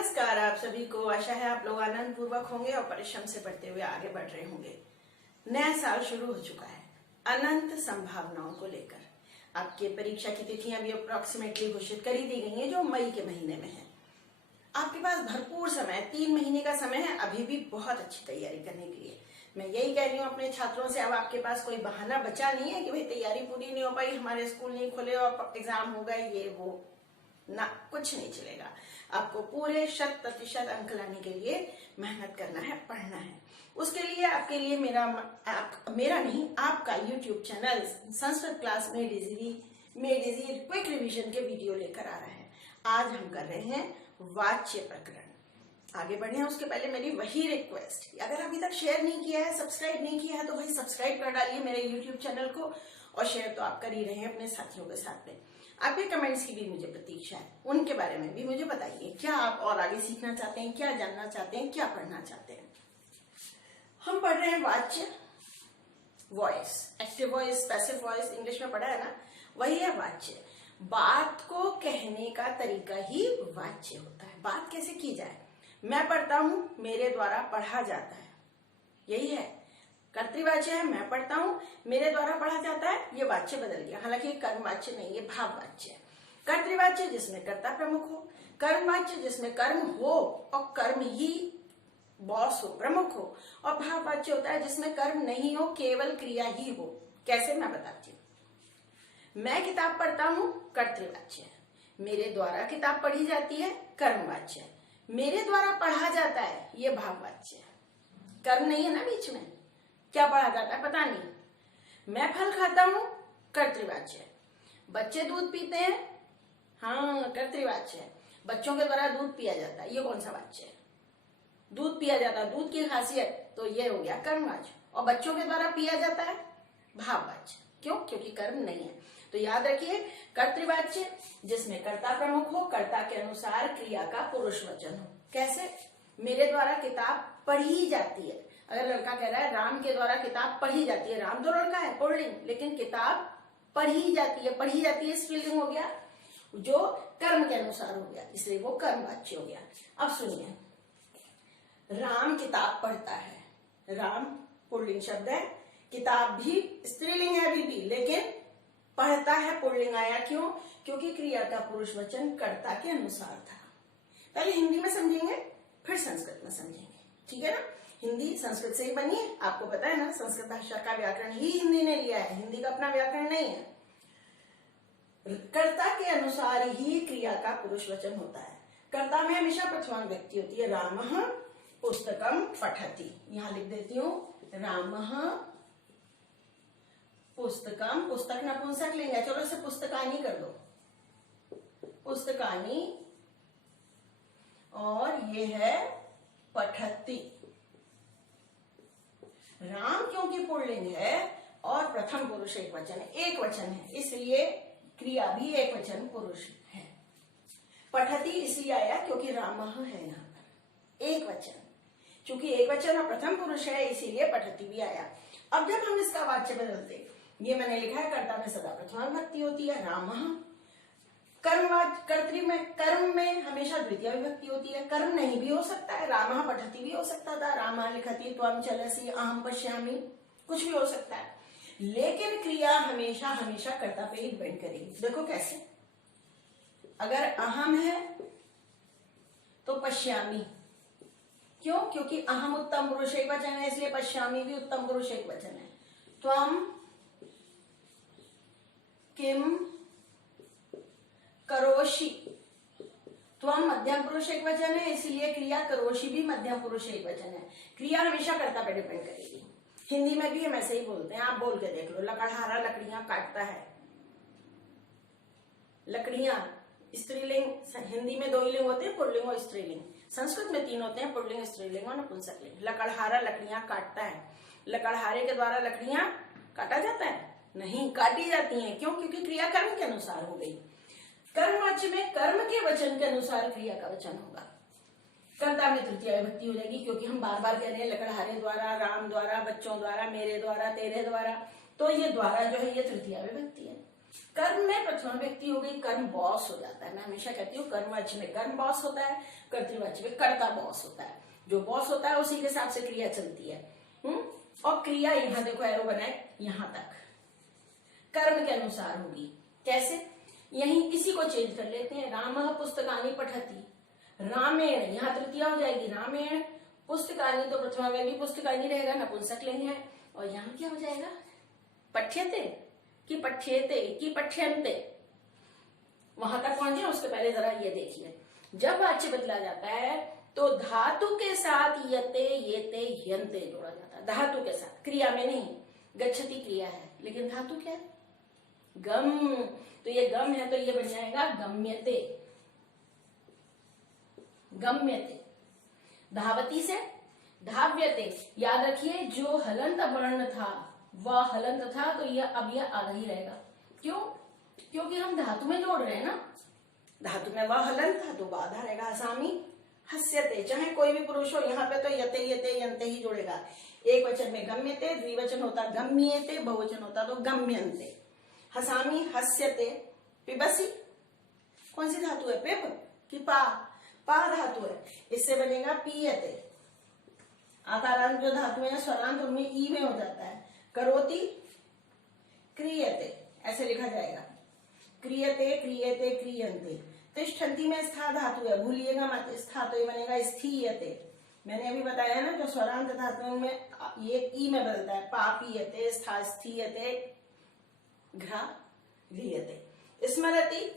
नमस्कार आप सभी को। आशा है आप लोग आनंद पूर्वक होंगे और परिश्रम से पढ़ते हुए आगे बढ़ रहे होंगे। नया साल शुरू हो चुका है अनंत संभावनाओं को लेकर। आपके परीक्षा की तिथियां भी अप्रोक्सीमेटली घोषित कर ही दी गई हैं जो मई के महीने में है। आपके पास भरपूर समय 3 महीने का समय है अभी भी बहुत अच्छी तैयारी करने के लिए। मैं यही कह रही हूँ अपने छात्रों से, अब आपके पास कोई बहाना बचा नहीं है कि भाई तैयारी पूरी नहीं हो पाई, हमारे स्कूल नहीं खुले और एग्जाम हो गए, ये वो ना, कुछ नहीं चलेगा। आपको पूरे 100% अंक लाने के लिए मेहनत करना है, पढ़ना है। उसके लिए आपके लिए मेरा नहीं आपका YouTube चैनल संस्कृत क्लास में डिजी क्विक रिवीजन के वीडियो लेकर आ रहा है। आज हम कर रहे हैं वाच्य प्रकरण। आगे बढ़े हैं उसके पहले मेरी वही रिक्वेस्ट, अगर अभी तक शेयर नहीं किया है, सब्सक्राइब नहीं किया है तो भाई सब्सक्राइब कर डालिए मेरे YouTube चैनल को, और शेयर तो आप कर ही रहे हैं अपने साथियों के साथ में। आपके कमेंट्स की भी मुझे प्रतीक्षा है, उनके बारे में भी मुझे बताइए। क्या आप और आगे सीखना चाहते हैं, क्या जानना चाहते हैं, क्या पढ़ना चाहते हैं। हम पढ़ रहे हैं वाच्य, voice, active voice, passive voice, English में पढ़ा है ना, वही है वाच्य। बात को कहने का तरीका ही वाच्य होता है। बात कैसे की जाए, मैं पढ़ता हूं, मेरे द्वारा पढ़ा जाता है, यही है कर्तृवाच्य है। मैं पढ़ता हूं, मेरे द्वारा पढ़ा जाता है, ये वाच्य बदल गया। हालांकि कर्मवाच्य नहीं, ये भाववाच्य है। कर्तृवाच्य जिसमें कर्ता प्रमुख हो, कर्मवाच्य जिसमें कर्म हो और कर्म ही बॉस हो, प्रमुख हो, और भाववाच्य होता है जिसमें कर्म नहीं हो, केवल क्रिया ही हो। कैसे, मैं बताती हूँ। मैं किताब पढ़ता हूँ, कर्तृवाच्य है। मेरे द्वारा किताब पढ़ी जाती है, कर्मवाच्य है। मेरे द्वारा पढ़ा जाता है, ये भाववाच्य है। कर्म नहीं है ना बीच में, क्या पढ़ा जाता है पता नहीं। मैं फल खाता हूं, कर्तृवाच्य है। बच्चे दूध पीते हैं, हाँ कर्तृवाच्य है। बच्चों के द्वारा दूध पिया जाता है, ये कौन सा वाच्य है। दूध पिया जाता है, दूध की खासियत, तो ये हो गया कर्मवाच्य। और बच्चों के द्वारा पिया जाता है, भाववाच्य। क्यों, क्योंकि कर्म नहीं है। तो याद रखिए, कर्तृवाच्य जिसमें कर्ता प्रमुख हो, कर्ता के अनुसार क्रिया का पुरुष वचन हो। कैसे, मेरे द्वारा किताब पढ़ी जाती है। अगर लड़का कह रहा है राम के द्वारा किताब पढ़ी जाती है, राम तो लड़का है पुल्लिंग, लेकिन किताब पढ़ी जाती है, पढ़ी जाती है स्त्रीलिंग हो गया, जो कर्म के अनुसार हो गया, इसलिए वो कर्मवाच्य हो गया। अब सुनिए, राम किताब पढ़ता है, राम पुल्लिंग शब्द है, किताब भी स्त्रीलिंग है अभी भी, लेकिन पढ़ता है पुल्लिंग आया। क्यों, क्योंकि क्रिया का पुरुष वचन कर्ता के अनुसार था। पहले हिंदी में समझेंगे, फिर संस्कृत में समझेंगे, ठीक है ना। हिंदी संस्कृत से ही बनी है, आपको पता है ना, संस्कृत भाषा का व्याकरण ही हिंदी ने लिया है, हिंदी का अपना व्याकरण नहीं है। कर्ता के अनुसार ही क्रिया का पुरुष वचन होता है। कर्ता में हमेशा प्रथमा व्यक्ति होती है। रामः पुस्तकम पठति, यहां लिख देती हूं, रामः पुस्तकम, पुस्तक नपुंसक लेंगे, चलो इसे पुस्तकानी कर दो, पुस्तकानी, और ये है पठति। राम क्योंकि पुल्लिंग है और प्रथम पुरुष एक वचन है, एक वचन है, इसलिए क्रिया भी एक वचन पुरुष है। पठति इसलिए आया क्योंकि रामः है यहाँ पर एक वचन, क्योंकि एक वचन और प्रथम पुरुष है इसीलिए पठति भी आया। अब जब हम इसका वाच्य बदलते, ये मैंने लिखा है, कर्ता में सदा प्रथमा विभक्ति होती है, रामः। कर्तृ में, कर्म में हमेशा द्वितीय विभक्ति होती है। कर्म नहीं भी हो सकता है, रामः पठति भी हो सकता था, रामः लिखति, त्वं चलसि, अहम पश्यामि, कुछ भी हो सकता है। लेकिन क्रिया हमेशा हमेशा कर्ता पे ही डिपेंड करेगी। देखो कैसे, अगर अहम है तो पश्यामि, क्यों, क्योंकि अहम उत्तम पुरुष एक वचन है, इसलिए पश्यामि भी उत्तम पुरुष एक वचन है। त्वं किम करोषि, त्वं मध्यम पुरुष एक वचन है, इसलिए क्रिया करोषि भी मध्यम पुरुष एक वचन है। क्रिया हमेशा कर्ता पे डिपेंड करेगी। हिंदी में भी हम ऐसे ही बोलते हैं, आप बोल के देख लो, लकड़हारा लकड़ियां काटता है। लकड़ियां स्त्रीलिंग, हिंदी में 2 ही लिंग होते हैं, पुल्लिंग और स्त्रीलिंग। संस्कृत में 3 होते हैं, पुल्लिंग, स्त्रीलिंग और नपुंसकलिंग। लकड़हारा लकड़ियां काटता है, लकड़हारे के द्वारा लकड़ियां काटा जाता है, नहीं काटी जाती हैं। क्यों, क्योंकि क्रिया कर्म के अनुसार हो गई। कर्मवाच्य में कर्म के वचन के अनुसार क्रिया का वचन होगा। कर्ता में तृतीय विभक्ति हो जाएगी, क्योंकि हम बार बार कह रहे हैं लकड़हारे द्वारा, राम द्वारा, बच्चों द्वारा, मेरे द्वारा, तेरे द्वारा, तो ये द्वारा जो है ये तृतीय विभक्ति है। कर्म में प्रथमा व्यक्ति हो गई, कर्म बॉस हो जाता है। मैं हमेशा कहती हूँ कर्मवाच्य में कर्म बॉस होता है, कर्तृवाच्य में कर्ता बॉस होता है। जो बॉस होता है उसी के हिसाब से क्रिया चलती है। और क्रिया यहाँ देखो एरो बनाए यहां तक कर्म के अनुसार होगी। कैसे? यही इसी को चेंज कर लेते हैं। रामः पुस्तकानि पठति, रामेण, यहाँ तृतीया हो जाएगी, रामेण पुस्तकानि, तो प्रथमा में भी पुस्तकानि रहेगा, नपुंसक लिंग है। और यहाँ क्या हो जाएगा? पठ्यते कि पठ्येते कि पठ्यन्ते। वहां तक पहुंचे, उसके पहले जरा ये देखिए, जब वाच्य बदला जाता है तो धातु के साथ यते येते यन्ते जोड़ा जाता है। धातु के साथ, क्रिया में नहीं। गच्छति क्रिया है लेकिन धातु क्या है? गम। तो ये गम है तो ये बन जाएगा गम्यते, गम्यते। धावती से धाव्यते। याद रखिए जो हलंत वर्ण था वह हलंत था, तो यह अब यह आधा ही रहेगा। क्यों? क्योंकि हम धातु में जोड़ रहे हैं ना। धातु में वह हलंत था तो वह आधा रहेगा। हसामी हस्यते, चाहे कोई भी पुरुष हो, यहाँ पे तो यते यते यन्ते ही जोड़ेगा। एक वचन में गम्यते, द्विवचन होता गम्येते, बहुवचन होता तो गम्यन्ते। हसामी हस्यते। पिबसी कौन सी धातु है? पिब कि पा? पा धातु है, इससे बनेगा पीयते। आकारांत जो धातु है स्वरांत उनमें ई में हो जाता है। करोति क्रियते, ऐसे लिखा जाएगा। क्रियते क्रियते क्रियन्ते। तिष्ठन्ति में स्था धातु है, भूलिएगा मत। स्था तो ये बनेगा स्थीयते। मैंने अभी बताया ना जो स्वरांत धातुओं में ये ई में बदलता है। पापीयते, स्था स्थीयते, घ्रा लीयते। स्मरति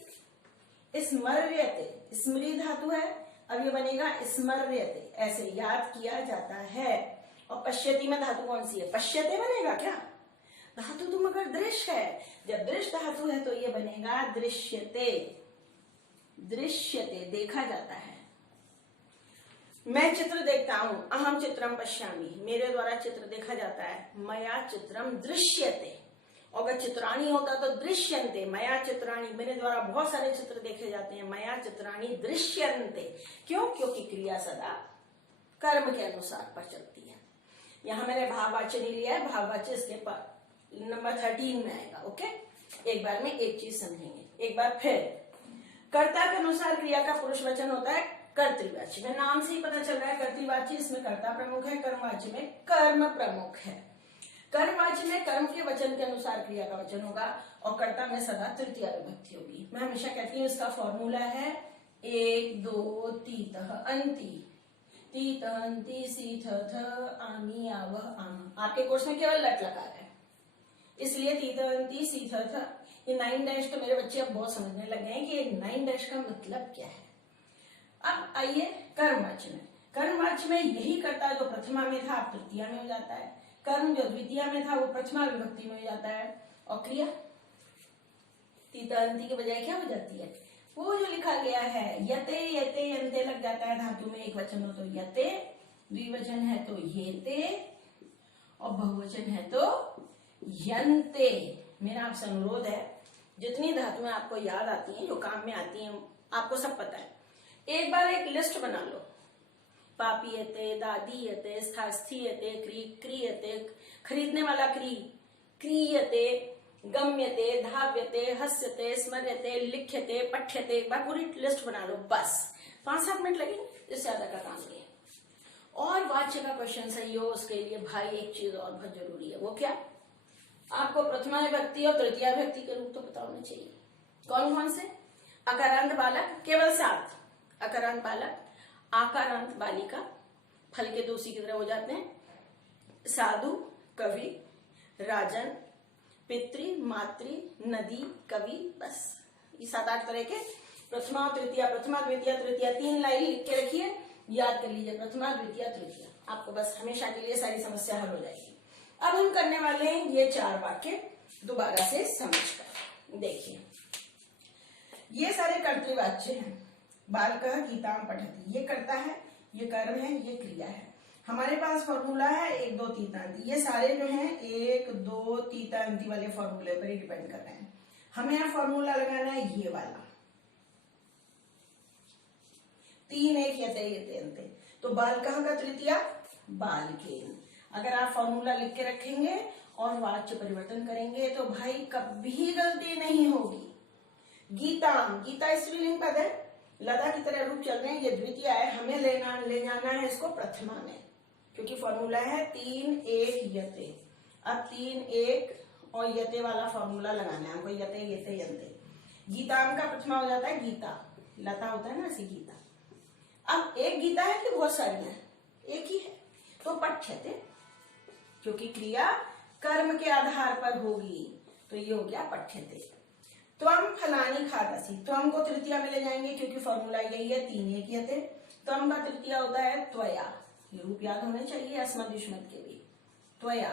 स्मर्यते, स्मृति धातु है, अब ये बनेगा स्मर्यते। ऐसे याद किया जाता है। और पश्यति में धातु कौन सी है? पश्यते बनेगा क्या? धातु तो मगर दृश्य है। जब दृश्य धातु है तो ये बनेगा दृश्यते। दृश्यते, देखा जाता है। मैं चित्र देखता हूं, अहम चित्रम पश्यामि, मेरे द्वारा चित्र देखा जाता है। मया चित्रम दृश्यते। अगर चित्राणी होता तो दृश्यन्ते। मया चित्राणी, मेरे द्वारा बहुत सारे चित्र देखे जाते हैं। मया चित्राणी दृश्यन्ते। क्यों? क्योंकि क्रिया सदा कर्म के अनुसार पर चलती है। यहां मैंने भाववाच्य नहीं लिया है, भाववाच्य इसके पर नंबर 13 में आएगा। ओके, एक बार में एक चीज समझेंगे। एक बार फिर, कर्ता के अनुसार क्रिया का पुरुष वचन होता है कर्तृवाच्य में। नाम से ही पता चल रहा है कर्तृवाच्य, इसमें कर्ता प्रमुख है। कर्मवाच्य में कर्म प्रमुख है। कर्मवाच्य में कर्म के वचन के अनुसार क्रिया का वचन होगा और कर्ता में सदा तृतीया विभक्ति होगी। मैं हमेशा कहती हूँ इसका फॉर्मूला है 1 2 तीतः अंति, तीतः अंति सीथ थ आमी आव आम। आपके कोर्स में केवल लट लगा है, इसलिए तीतः अंति सीथ थ। ये 9 डैश तो मेरे बच्चे अब बहुत समझने लगे हैं कि 9 डैश का मतलब क्या है। अब आइए कर्मवाच्य में। कर्मवाच्य में यही कर्ता जो प्रथमा में था अब तृतीया में हो जाता है। कर्म जो द्वितीया में था वो प्रथमा विभक्ति में हो जाता है। और क्रिया तीतंती के बजाय क्या हो जाती है? वो जो लिखा गया है यते यते यन्ते लग जाता है। धातु में एक वचन हो तो यते, द्विवचन है तो येते और बहुवचन है तो यन्ते। मेरा आपसे अनुरोध है, जितनी धातुएं आपको याद आती हैं, जो काम में आती हैं, आपको सब पता है, एक बार एक लिस्ट बना लो। पापीयते, दादीयते, स्थास्थीयते, क्रियते, खरीदने वाला क्रियते, गम्यते, धाव्यते, हस्यते, स्मर्यते, लिख्यते, पठ्यते। एक बार पूरी लिस्ट बना लो। बस 5-7 मिनट लगेंगे, इससे ज्यादा का काम नहीं है। और वाच्य का क्वेश्चन सही हो उसके लिए भाई एक चीज और बहुत जरूरी है। वो क्या? आपको प्रथमा विभक्ति और तृतीया विभक्ति के रूप तो पता होने चाहिए। कौन कौन से? अकारांत बालक केवल 7, अकारांत बालक, आकारांत बालिका, फल के दोषी की तरह हो जाते हैं, साधु, कवि, राजन, पितृ, मातृ, नदी, कवि। बस ये 7-8 तरह के प्रथमा तृतीया, प्रथमा द्वितीय तृतीया 3 लाइन लिख के रखिए, याद कर लीजिए प्रथमा द्वितीय तृतीया। आपको बस हमेशा के लिए सारी समस्या हल हो जाएगी। अब हम करने वाले हैं ये 4 वाक्य दोबारा से समझकर। देखिए ये सारे कर्तृवाच्य हैं। बालकः गीतां पठति, ये कर्ता है, ये कर्म है, ये क्रिया है। हमारे पास फॉर्मूला है 1 2 तीतांती। ये सारे जो हैं 1 2 तीतांती वाले फॉर्मूले पर ही डिपेंड कर रहे हैं। हमें यहाँ फॉर्मूला लगाना है ये वाला 3 1 यते यते अन्ते। तो बालकः का तृतीया बालकेन। अगर आप फॉर्मूला लिख के रखेंगे और वाच्य परिवर्तन करेंगे तो भाई कभी गलती नहीं होगी। गीता, गीता स्त्रीलिंग पद है, लता की तरह रूप चल रहे हैं, ये द्वितीय है, हमें ले जाना है इसको प्रथमा में, क्योंकि फॉर्मूला है 3 1 यते। अब 3 1 और यते वाला फॉर्मूला लगाना है हमको, यते यते यते। गीताम का प्रथमा हो जाता है गीता, लता होता है ना ऐसी गीता। अब एक गीता है कि बहुत सारी है? एक ही है, तो पठ्यते, क्योंकि क्रिया कर्म के आधार पर होगी तो ये हो गया पठ्यते। त्वम फलानी खादसी, त्वम को तृतीया में ले जाएंगे क्योंकि फॉर्मूला यही है 3 1 यते। त्वम का तृतीया होता है त्वया, ये रूप याद होने चाहिए अस्मद युष्मद के भी, त्वया।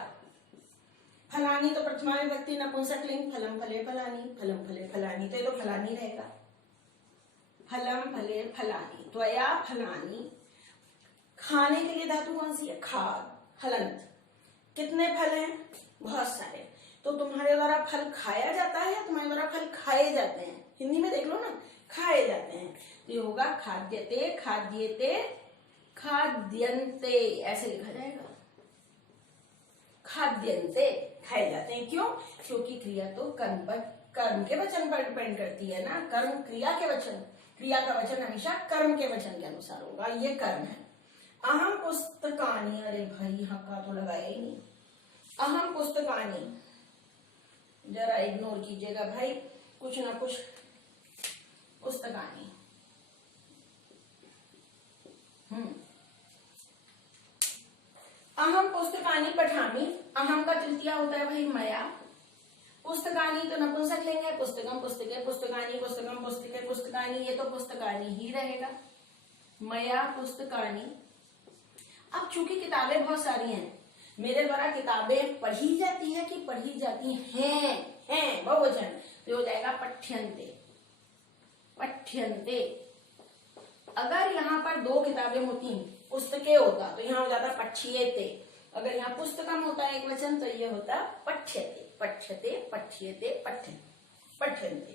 फलानी तो प्रथमा विभक्ति नपुंसक लिंग, फलम फले फलानी, फलम फले फलानी, तो ये तो फलानी रहेगा, फलम फले फलानी, त्वया फलानी। खाने के लिए धातु कौन सी है? खाद, हलंत। कितने फल हैं? बहुत सारे। तो तुम्हारे द्वारा फल खाया जाता है या तुम्हारे द्वारा फल खाए जाते हैं? हिंदी में देख लो ना, खाए जाते हैं, तो ये होगा खाद्यते, खाद्यते, खाद्यंते, ऐसे लिखा जाएगा, खाद्यंते, खाए जाते हैं। क्यों? क्योंकि क्रिया तो कर्म के वचन पर डिपेंड करती है ना, कर्म क्रिया के वचन, क्रिया का वचन हमेशा कर्म के वचन के अनुसार होगा, ये कर्म है। अहम पुस्तकानी, अरे भाई हक्का तो लगाया ही नहीं, अहम पुस्तकानी, जरा इग्नोर कीजिएगा भाई, कुछ ना कुछ पुस्तकानी। अहम पुस्तकानी पठामी, अहम का तृतीया होता है भाई मया। पुस्तकानी तो नपुंसक लिंग है, पुस्तकम पुस्तके, पुस्तकानी पुस्तकम पुस्तके, पुस्तकानी, ये तो पुस्तकानी ही रहेगा, मया पुस्तकानी। अब चूंकि किताबें बहुत सारी हैं, मेरे द्वारा किताबें पढ़ी जाती है कि पढ़ी जाती हैं बहुवचन, तो हो जाएगा पठ्यन्ते, पठ्यन्ते। अगर यहाँ पर 2 किताबें होती, पुस्तकें होता तो यहाँ हो जाता पठ्येते। अगर यहाँ पुस्तकम होता है एक वचन तो ये होता पठ्यते, पठ्यते, पठ्येते, पठ्यन्ते।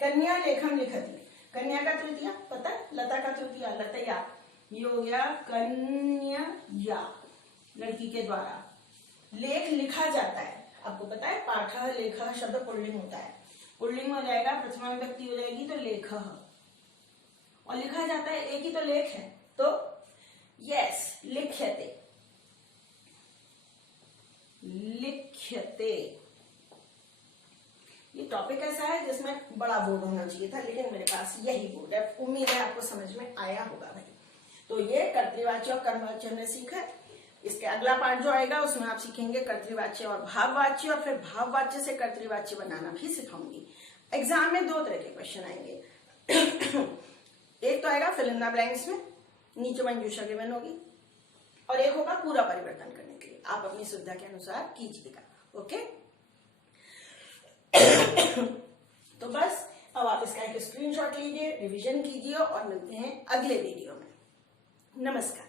कन्या लेखम लिखती, कन्या का तृतीया पता, लता का तृतीया लतया, ये हो गया कन्या, लड़की के द्वारा। लेख लिखा जाता है, आपको पता है पाठः लेखः शब्द पुल्लिंग होता है, पुल्लिंग हो जाएगा, प्रथमा विभक्ति हो जाएगी तो लेखः, और लिखा जाता है एक ही तो लेख है, तो यस लिख्यते, लिख्यते। ये टॉपिक ऐसा है जिसमें बड़ा बोर्ड होना चाहिए था, लेकिन मेरे पास यही बोर्ड है, उम्मीद है आपको समझ में आया होगा भाई। तो ये कर्तृवाच्य और कर्मवाच्य हमने सीखा। इसके अगला पार्ट जो आएगा उसमें आप सीखेंगे कर्तृवाच्य और भाववाच्य, और फिर भाववाच्य से कर्तृवाच्य बनाना भी सिखाऊंगी। एग्जाम में 2 तरह के क्वेश्चन आएंगे एक तो आएगा फिल इन द ब्लैंक्स में, नीचे मंजूषा गिवन होगी, और एक होगा पूरा परिवर्तन करने के लिए, आप अपनी सुविधा के अनुसार कीजिएगा। ओके तो बस अब आप इसका एक स्क्रीनशॉट लीजिए, रिवीजन कीजिए, और मिलते हैं अगले वीडियो में। नमस्कार।